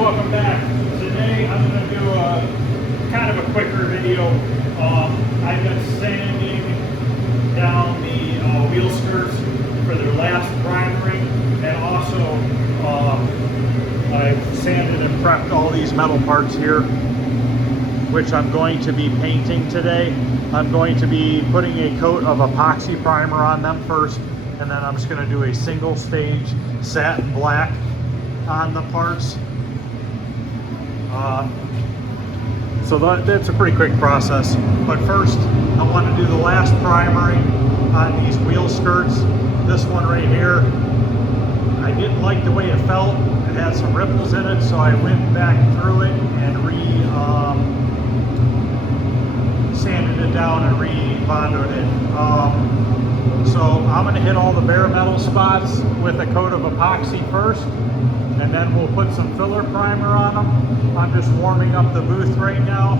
welcome back. Today I'm going to do a kind of a quicker video. I've been sanding down the wheel skirts for their last primering, and also I've sanded and prepped all these metal parts here, which I'm going to be painting today. I'm going to be putting a coat of epoxy primer on them first, and then I'm just going to do a single stage satin black on the parts. So that's a pretty quick process. But first, I want to do the last primering on these wheel skirts. This one right here, I didn't like the way it felt. It had some ripples in it, so I went back through it and sanded it down and re-bondoed it. So I'm going to hit all the bare metal spots with a coat of epoxy first, and then we'll put some filler primer on them. I'm just warming up the booth right now.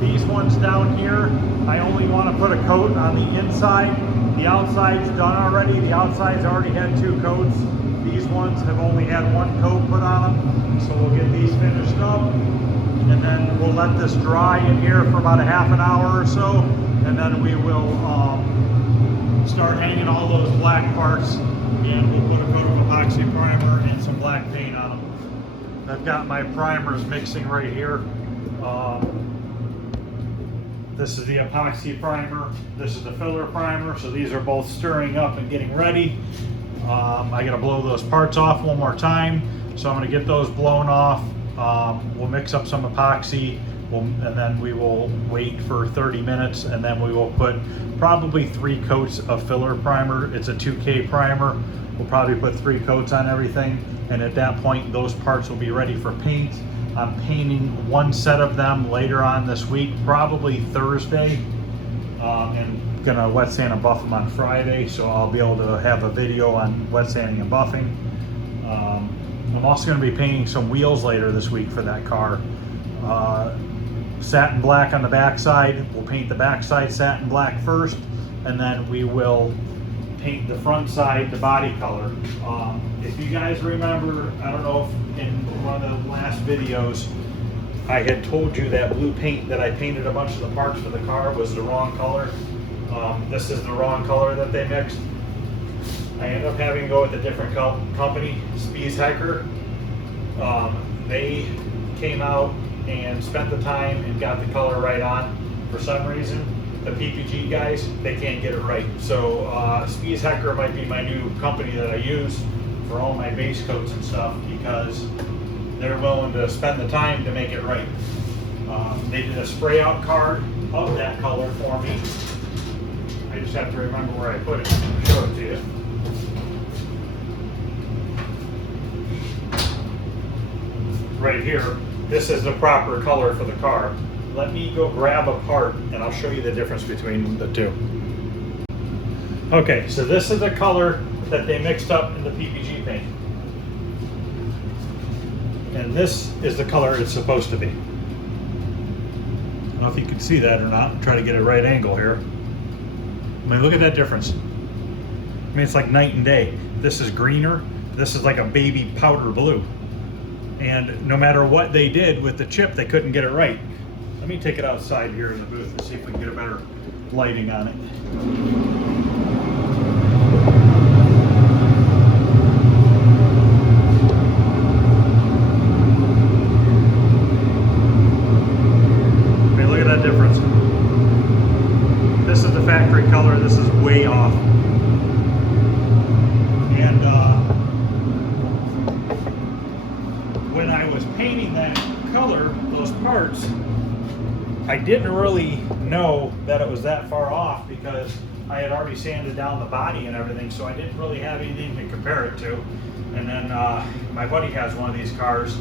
These ones down here, I only want to put a coat on the inside. The outside's done already. The outside's already had 2 coats. These ones have only had 1 coat put on them. So we'll get these finished up, and then we'll let this dry in here for about a half an hour or so, and then we will start hanging all those black parts, and we'll put a coat of epoxy primer and some black paint on them. I've got my primers mixing right here. This is the epoxy primer, this is the filler primer, so these are both stirring up and getting ready. I gotta blow those parts off one more time, so I'm gonna get those blown off. We'll mix up some epoxy, and then we will wait for 30 minutes, and then we will put probably 3 coats of filler primer. It's a 2K primer. We'll probably put 3 coats on everything, and at that point those parts will be ready for paint. I'm painting 1 set of them later on this week, probably Thursday, and gonna wet sand and buff them on Friday, so I'll be able to have a video on wet sanding and buffing. I'm also going to be painting some wheels later this week for that car. Satin black on the backside. We'll paint the backside satin black first, and then we will paint the front side the body color. If you guys remember, I don't know if in one of the last videos I had told you that blue paint that I painted a bunch of the parts for the car was the wrong color. This is the wrong color that they mixed. I ended up having to go with a different company, Hecker. They came out and spent the time and got the color right on. For some reason, the PPG guys, they can't get it right. So Hecker might be my new company that I use for all my base coats and stuff, because they're willing to spend the time to make it right. They did a spray out card of that color for me. I just have to remember where I put it. I'll show it to you. Right here, this is the proper color for the car. Let me go grab a part and I'll show you the difference between the two. Okay, so this is the color that they mixed up in the PPG paint. And this is the color it's supposed to be. I don't know if you can see that or not. Try to get a right angle here. I mean, look at that difference. I mean, it's like night and day. This is greener. This is like a baby powder blue. And no matter what they did with the chip, they couldn't get it right. Let me take it outside here in the booth and see if we can get a better lighting on it. I mean, look at that difference. This is the factory color, this is way off. And when I was painting that color, those parts, I didn't really know that it was that far off, because I had already sanded down the body and everything, so I didn't really have anything to compare it to. And then my buddy has one of these cars,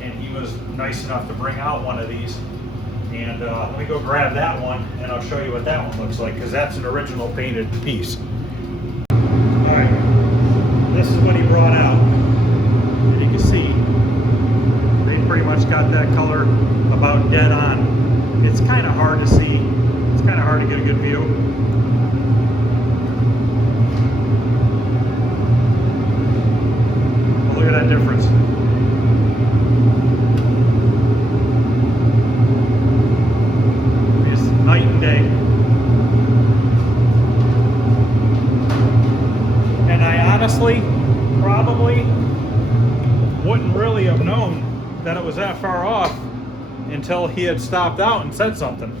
and he was nice enough to bring out one of these. And let me go grab that one, and I'll show you what that one looks like, because that's an original painted piece. Alright, this is what he brought out. And you can see, they pretty much got that color about dead on. It's kind of hard to see. It's kind of hard to get a good view. But look at that difference. wouldn't really have known that it was that far off until he had stopped out and said something.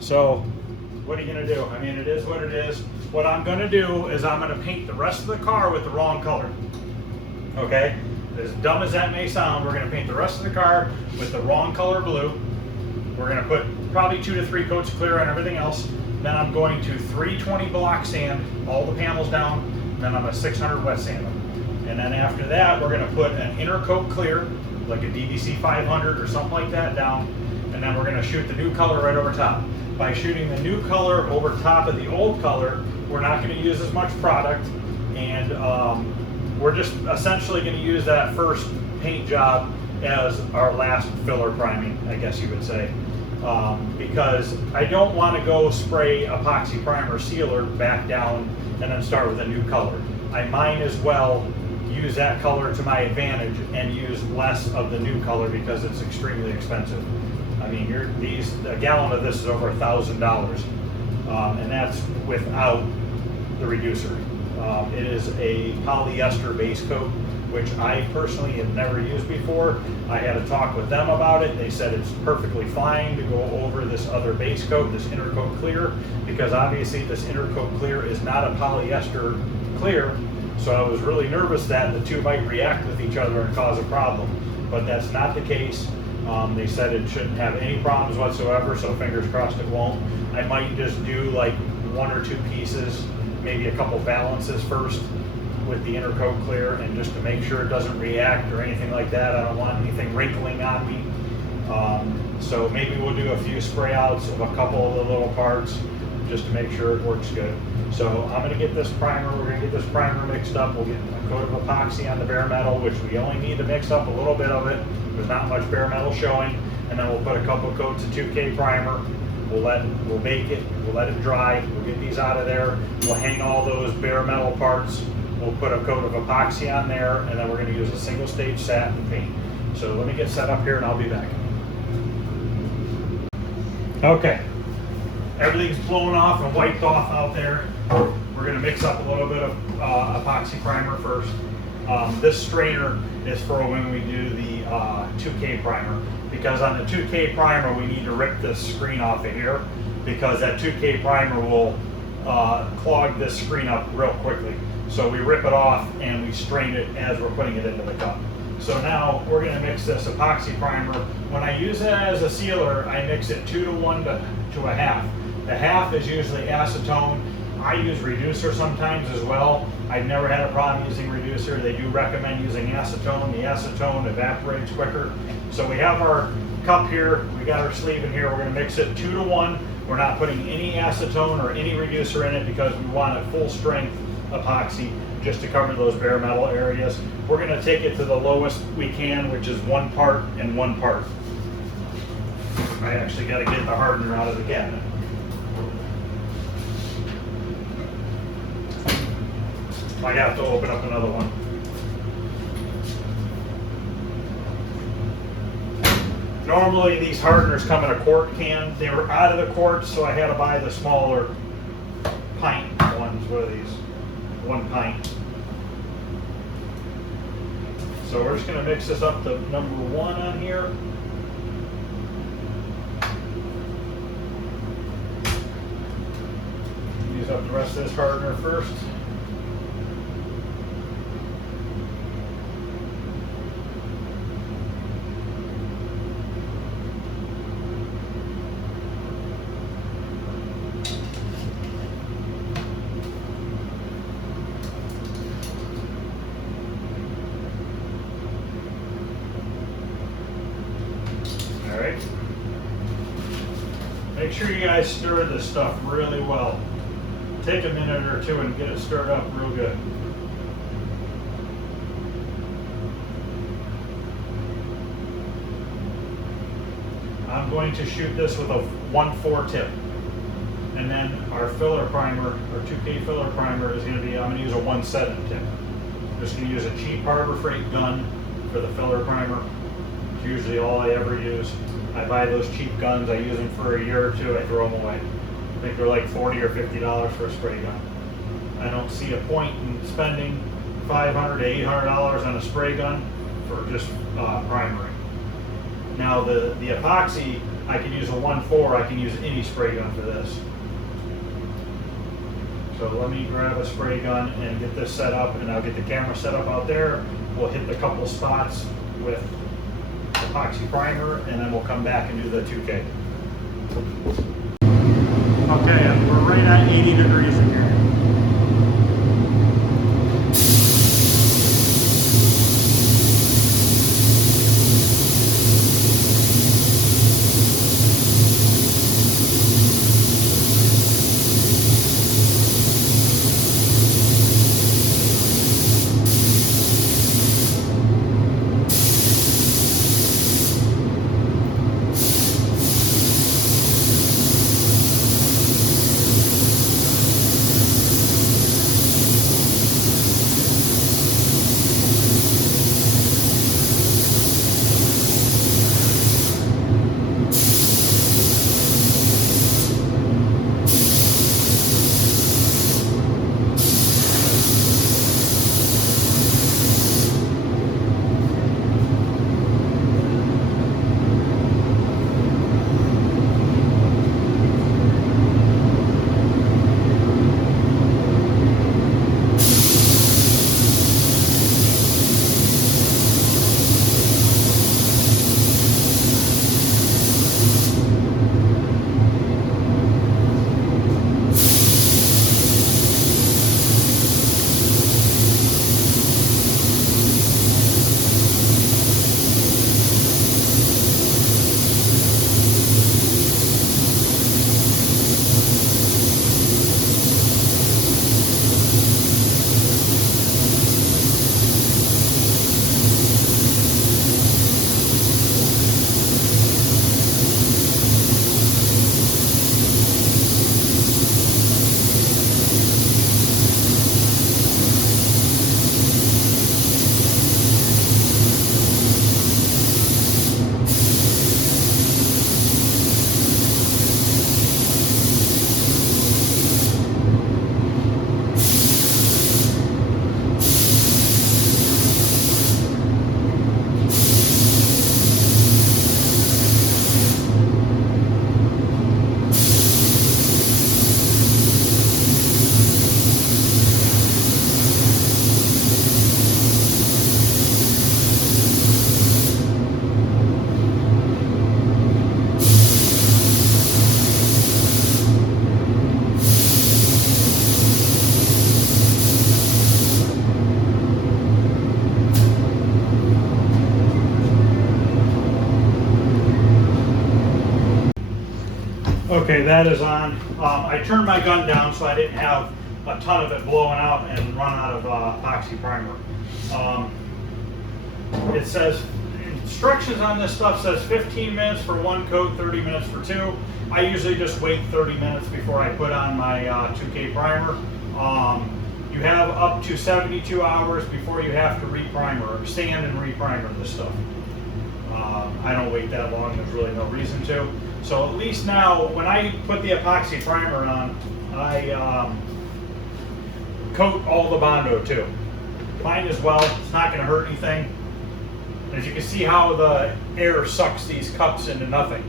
So what are you gonna do? I mean, it is what it is. What I'm gonna do is I'm gonna paint the rest of the car with the wrong color. Okay? As dumb as that may sound, we're gonna paint the rest of the car with the wrong color blue. We're gonna put probably 2 to 3 coats of clear on everything else. Then I'm going to 320 block sand all the panels down. And then I'm a 600 wet sand them. And then after that, we're gonna put an inner coat clear, like a DVC 500 or something like that down. And then we're gonna shoot the new color right over top. By shooting the new color over top of the old color, we're not gonna use as much product. And we're just essentially gonna use that first paint job as our last filler priming, I guess you would say. Because I don't want to go spray epoxy primer sealer back down and then start with a new color. I might as well use that color to my advantage and use less of the new color because it's extremely expensive. I mean, a gallon of this is over $1,000, and that's without the reducer. It is a polyester base coat, which I personally have never used before. I had a talk with them about it. They said it's perfectly fine to go over this other base coat, this inner coat clear, because obviously this inner coat clear is not a polyester clear. So I was really nervous that the two might react with each other and cause a problem, but that's not the case. They said it shouldn't have any problems whatsoever, so fingers crossed it won't. I might just do like 1 or 2 pieces, maybe a couple balances first with the inner coat clear, and just to make sure it doesn't react or anything like that. I don't want anything wrinkling on me. So maybe we'll do a few spray outs of a couple of the little parts just to make sure it works good. So I'm gonna get this primer, we're gonna get this primer mixed up. We'll get a coat of epoxy on the bare metal, which we only need to mix up a little bit of it. There's not much bare metal showing. And then we'll put a couple coats of 2K primer. We'll bake it, we'll let it dry. We'll get these out of there. We'll hang all those bare metal parts. We'll put a coat of epoxy on there, and then we're gonna use a single stage satin paint. So let me get set up here and I'll be back. Okay, everything's blown off and wiped off out there. We're gonna mix up a little bit of epoxy primer first. This strainer is for when we do the 2K primer, because on the 2K primer we need to rip this screen off of here, because that 2K primer will clog this screen up real quickly. So we rip it off and we strain it as we're putting it into the cup. So now we're gonna mix this epoxy primer. When I use it as a sealer, I mix it 2 to 1 to a half. The half is usually acetone. I use reducer sometimes as well. I've never had a problem using reducer. They do recommend using acetone. The acetone evaporates quicker. So we have our cup here, we got our sleeve in here. We're gonna mix it 2 to 1. We're not putting any acetone or any reducer in it because we want a full strength epoxy just to cover those bare metal areas. We're gonna take it to the lowest we can, which is 1 part and 1 part. I actually gotta get the hardener out of the cabinet. I have to open up another one. Normally these hardeners come in a quart can. They were out of the quart, so I had to buy the smaller pint ones. What are these? 1 pint. So we're just going to mix this up to number 1 on here. Use up the rest of this hardener first. Make sure you guys stir this stuff really well. Take a minute or 2 and get it stirred up real good. I'm going to shoot this with a 1/4 tip. And then our filler primer, our 2K filler primer is going to be, I'm going to use a 1/7 tip. I'm just going to use a cheap Harbor Freight gun for the filler primer. It's usually all I ever use. I buy those cheap guns, I use them for a year or 2, I throw them away. I think they're like $40 or $50 for a spray gun. I don't see a point in spending $500 to $800 on a spray gun for just primering. Now the epoxy, I can use a 1.4, I can use any spray gun for this. So let me grab a spray gun and get this set up, and I'll get the camera set up out there. We'll hit the couple spots with epoxy primer, and then we'll come back and do the 2K. Okay, we're right at 80 degrees in here. Okay, that is on. I turned my gun down so I didn't have a ton of it blowing out and run out of epoxy primer. It says, instructions on this stuff says 15 minutes for one coat, 30 minutes for two. I usually just wait 30 minutes before I put on my 2K primer. You have up to 72 hours before you have to re-primer, sand and re-primer this stuff. I don't wait that long, there's really no reason to. So at least now, when I put the epoxy primer on, I coat all the Bondo too. Might as well, it's not going to hurt anything. As you can see how the air sucks these cups into nothing.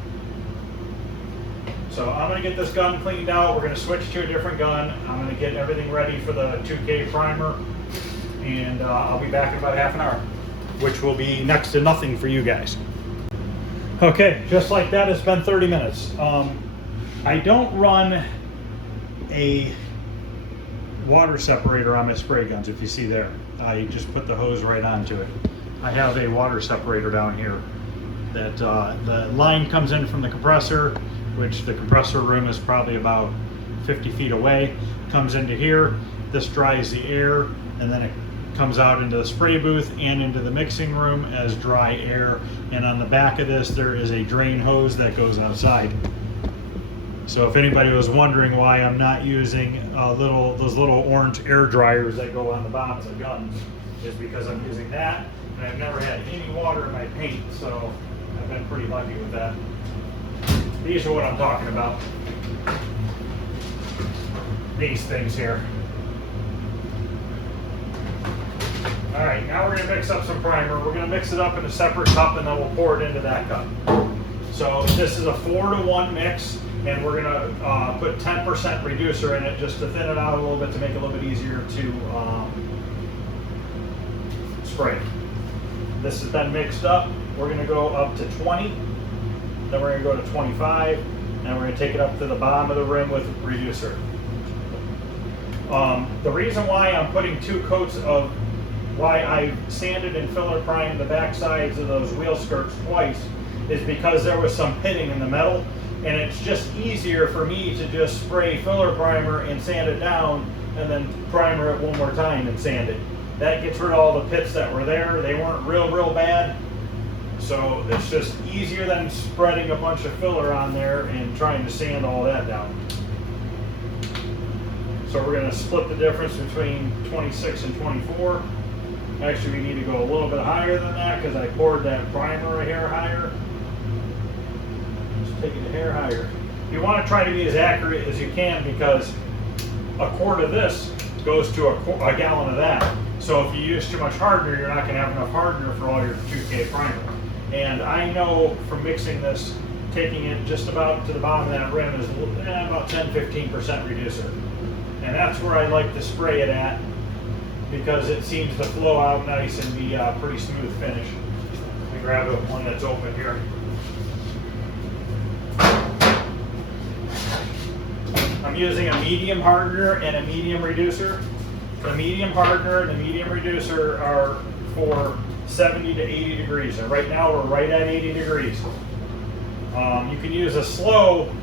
So I'm going to get this gun cleaned out, we're going to switch to a different gun, I'm going to get everything ready for the 2K primer, and I'll be back in about half an hour, which will be next to nothing for you guys. Okay, just like that, it's been 30 minutes. I don't run a water separator on my spray guns, if you see there. I just put the hose right onto it. I have a water separator down here that the line comes in from the compressor, which the compressor room is probably about 50 feet away, comes into here. This dries the air, and then it comes out into the spray booth and into the mixing room as dry air. And on the back of this, there is a drain hose that goes outside. So if anybody was wondering why I'm not using those little orange air dryers that go on the bottoms of guns, is because I'm using that, and I've never had any water in my paint, so I've been pretty lucky with that. These are what I'm talking about. These things here. All right, now we're gonna mix up some primer. We're gonna mix it up in a separate cup and then we'll pour it into that cup. So this is a 4-to-1 mix, and we're gonna put 10% reducer in it just to thin it out a little bit to make it a little bit easier to spray. This has been mixed up. We're gonna go up to 20, then we're gonna go to 25, and we're gonna take it up to the bottom of the rim with reducer. The reason why I'm putting 2 coats of, why I sanded and filler primed the back sides of those wheel skirts twice, is because there was some pitting in the metal, and it's just easier for me to just spray filler primer and sand it down and then primer it one more time and sand it. That gets rid of all the pits that were there. They weren't real bad, so it's just easier than spreading a bunch of filler on there and trying to sand all that down. So we're going to split the difference between 26 and 24. Actually, we need to go a little bit higher than that because I poured that primer a hair higher. Just take it a hair higher. You want to try to be as accurate as you can because a quart of this goes to a gallon of that. So if you use too much hardener, you're not going to have enough hardener for all your 2K primer. And I know from mixing this, taking it just about to the bottom of that rim is about 10-15% reducer. And that's where I like to spray it at because it seems to flow out nice and be a pretty smooth finish. Let me grab one that's open here. I'm using a medium hardener and a medium reducer. The medium hardener and the medium reducer are for 70 to 80 degrees. And right now we're right at 80 degrees. You can use a slow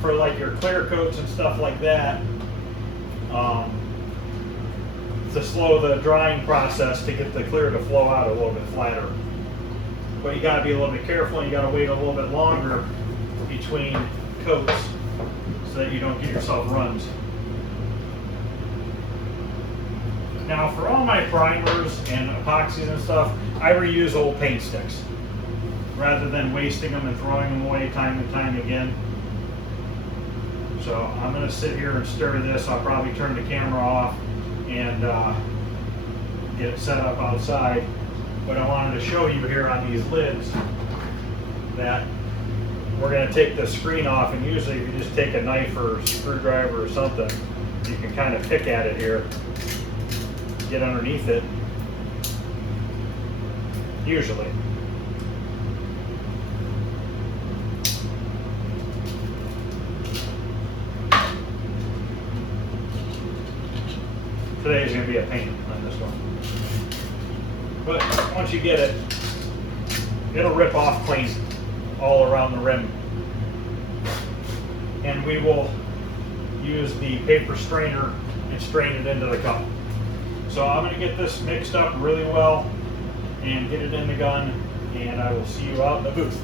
for like your clear coats and stuff like that. To slow the drying process to get the clear to flow out a little bit flatter. But you got to be a little bit careful and you got to wait a little bit longer between coats so that you don't get yourself runs. Now for all my primers and epoxies and stuff, I reuse old paint sticks rather than wasting them and throwing them away time and time again. So I'm going to sit here and stir this. I'll probably turn the camera off and get it set up outside. But I wanted to show you here on these lids that we're going to take the screen off, and usually if you just take a knife or a screwdriver or something, you can kind of pick at it here, get underneath it, usually. Today is going to be a pain on this one. But once you get it, it'll rip off clean all around the rim. And we will use the paper strainer and strain it into the cup. So I'm going to get this mixed up really well and get it in the gun, and I will see you out in the booth.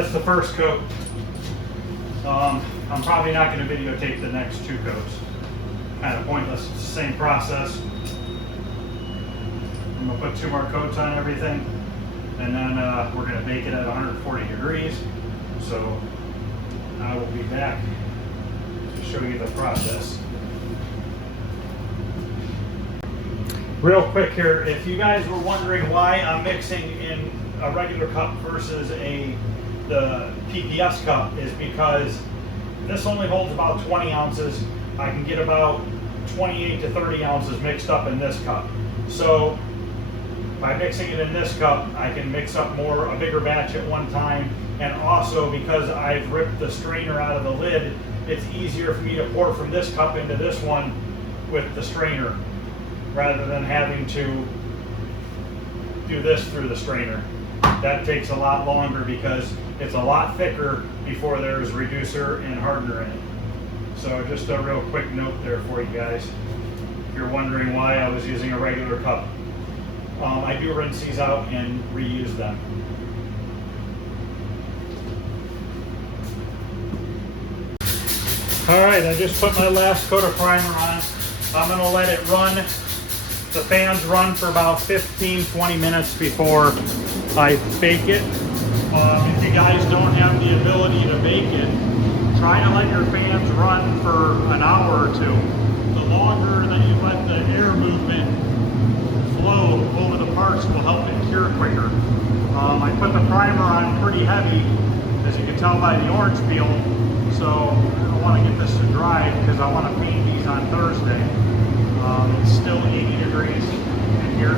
that's the first coat. I'm probably not going to videotape the next 2 coats. Kind of pointless. It's the same process. I'm going to put 2 more coats on everything, and then we're going to bake it at 140 degrees. So I will be back to show you the process. Real quick here, if you guys were wondering why I'm mixing in a regular cup versus the PPS cup, is because this only holds about 20 ounces. I can get about 28 to 30 ounces mixed up in this cup. So by mixing it in this cup, I can mix up a bigger batch at one time. And also, because I've ripped the strainer out of the lid, it's easier for me to pour from this cup into this one with the strainer, rather than having to do this through the strainer. That takes a lot longer because it's a lot thicker before there's reducer and hardener in it. So just a real quick note there for you guys, if you're wondering why I was using a regular cup. I do rinse these out and reuse them. Alright, I just put my last coat of primer on. I'm going to let it run. The fans run for about 15-20 minutes before I bake it. If you guys don't have the ability to bake it, try to let your fans run for an hour or 2. The longer that you let the air movement flow over the parts will help it cure quicker. I put the primer on pretty heavy, as you can tell by the orange peel, so I don't want to get this to dry because I want to paint these on Thursday. It's still 80 degrees in here.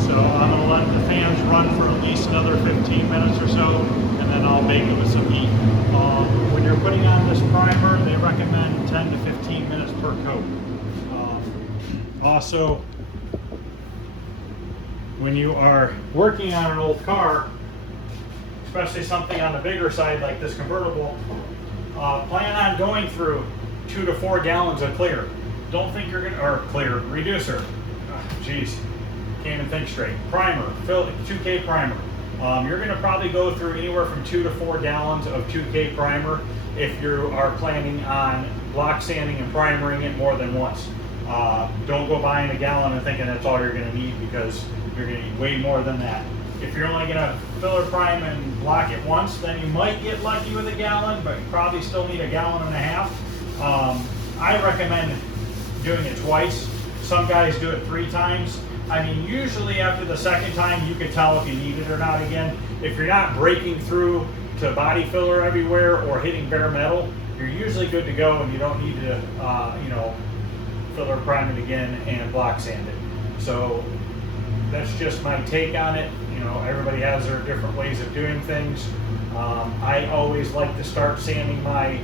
So I'm going to let the fans run for at least another 15 minutes or so, and then I'll bake it with some heat. When you're putting on this primer, they recommend 10 to 15 minutes per coat. Also, when you are working on an old car, especially something on the bigger side like this convertible, plan on going through 2 to 4 gallons of clear. Don't think you're gonna, or clear, reducer. Jeez, can't even think straight. Primer, 2K primer. You're gonna probably go through anywhere from 2 to 4 gallons of 2K primer if you are planning on block sanding and primering it more than once. Don't go buying a gallon and thinking that's all you're gonna need, because you're gonna need way more than that. If you're only gonna filler prime and block it once, then you might get lucky with a gallon, but you probably still need a gallon and a half. I recommend doing it twice. Some guys do it 3 times. I mean, usually after the second time, you can tell if you need it or not again. If you're not breaking through to body filler everywhere or hitting bare metal, you're usually good to go, and you don't need to, filler prime it again and block sand it. So that's just my take on it. You know, everybody has their different ways of doing things. I always like to start sanding my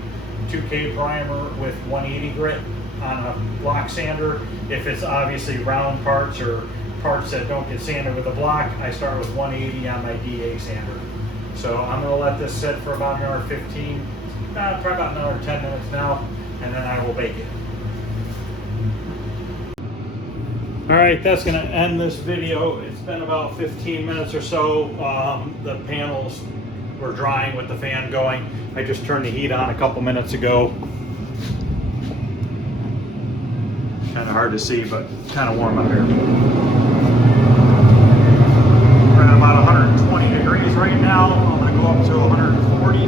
2K primer with 180 grit on a block sander. If it's obviously round parts or parts that don't get sanded with a block, I start with 180 on my DA sander. So I'm going to let this sit for about another 15, probably about another 10 minutes now, and then I will bake it. Alright, that's going to end this video. It's been about 15 minutes or so. The panels were drying with the fan going. I just turned the heat on a couple minutes ago. Kind of hard to see, but kind of warm up here. We're at about 120 degrees right now. I'm going to go up to 140,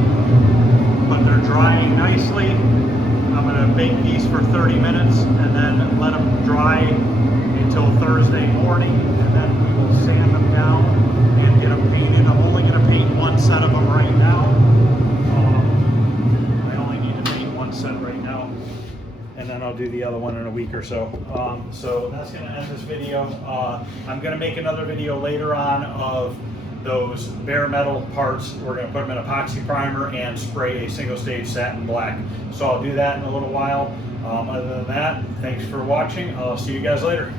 but they're drying nicely. I'm going to bake these for 30 minutes and then let them dry until Thursday morning, and then we will sand them down and get them painted. I'm only going to paint one set of them right now. I only need to paint one set right now, and then I'll do the other one in a week or so. So that's going to end this video. I'm going to make another video later on of those bare metal parts. We're going to put them in epoxy primer and spray a single stage satin black. So I'll do that in a little while. Other than that, thanks for watching. I'll see you guys later.